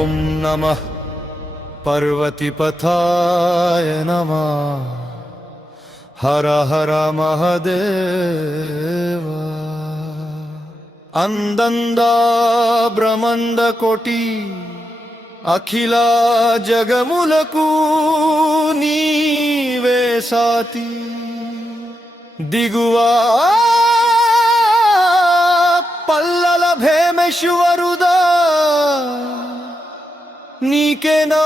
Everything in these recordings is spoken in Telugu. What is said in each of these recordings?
ॐ नमः पर्वतिपथाय नमः हर हर महदेव అందందా బ్రహ్మంద కోటి అఖిల జగములకు నీవే సాతి దిగువా పల్లల భేమేశ్వరుదా నీకేనా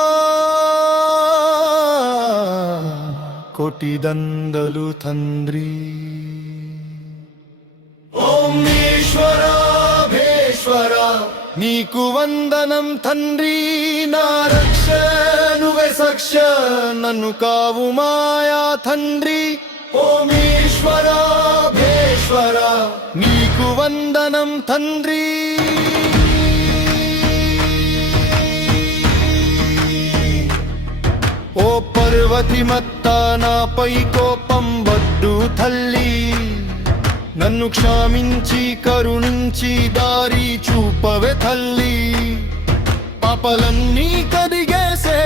కోటి దందలు తండ్రి నీకు వందనం తండ్రి నా రక్ష నువ్వే సక్ష నన్ను కావు మాయా తండ్రి. ఓమీశ్వర భేశ్వర నీకు వందనం తండ్రి. ఓ పర్వతి మత్త నాపై కోపం వద్దు తల్లి. నన్ను క్షమించి కరుణించి దారి చూపవే తల్లి. పాపలన్నీ కదిగేసే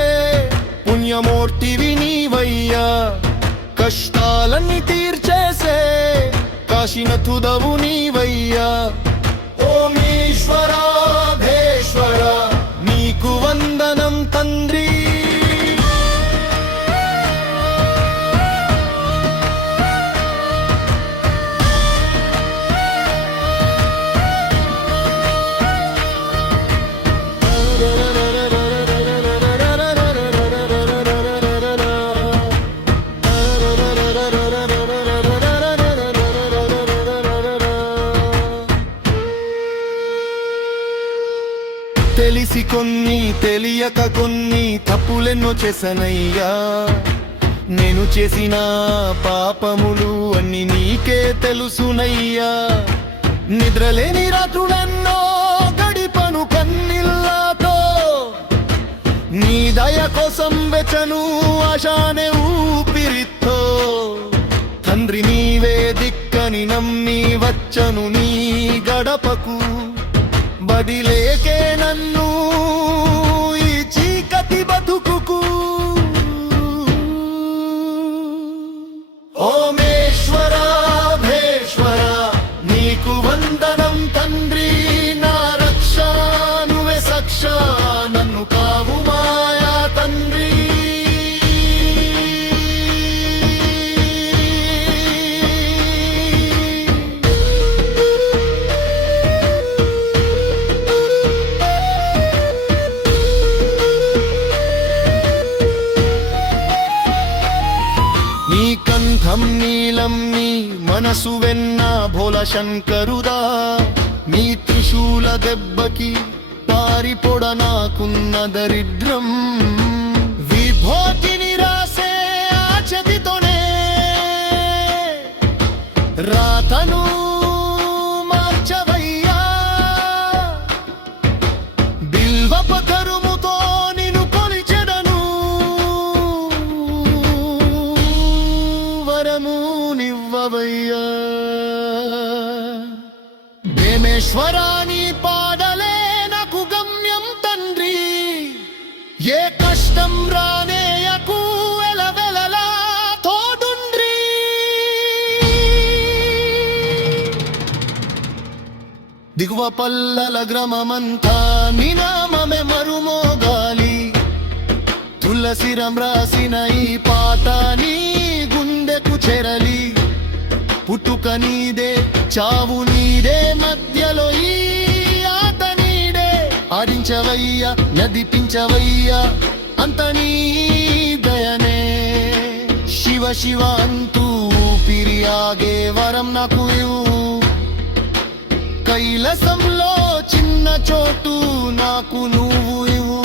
పుణ్యమూర్తివి నీవయ్యా. కష్టాలన్నీ తీర్చేసే కాశీనథుదవు నీవయ్యా. తెలిసి కొన్ని తెలియక కొన్ని తప్పులెన్నో చేసనయ్యా నేను చేసిన పాపములు అన్ని నీకే తెలుసునయ్యా. నిద్రలేని రాత్రులెన్నో గడిపను కన్నిల్లాతో నీ దయ కోసం వెచను ఆశానే ఊపిరితో. తండ్రి నీవే దిక్కని నమ్మి వచ్చను నీ గడపకు. బదిలేకే నన్ను మనసు వెన్న భోల శంకరుదా నీ త్రిశూల దెబ్బకి పారిపొడ నాకున్న దరిద్రం. విభోతిని రాసే ఆ చదితోనే రాతను మేమేశ్వరాని పాడలే నాకు గమ్యం తండ్రి. ఏ కష్టం రానేయకు వెలవెలలా తోడుండ్రి. దిగువ పల్లల గ్రామమంతా నినామమే మరుమోగాలి. తులసిరం రాసిన ఈ పాట నీ గుండెకు చెరలి. పుట్టుక నీదే చావు నీడే మధ్యలో ఈ ఆట నీడే. ఆడించవయ్యా నదిపించవయ్యా అంత నీ దయనే. శివ శివ అంతూ పిరియాగే వరం నాకు కైలసంలో చిన్న చోటు నాకు నువ్వు ఇవ్వు.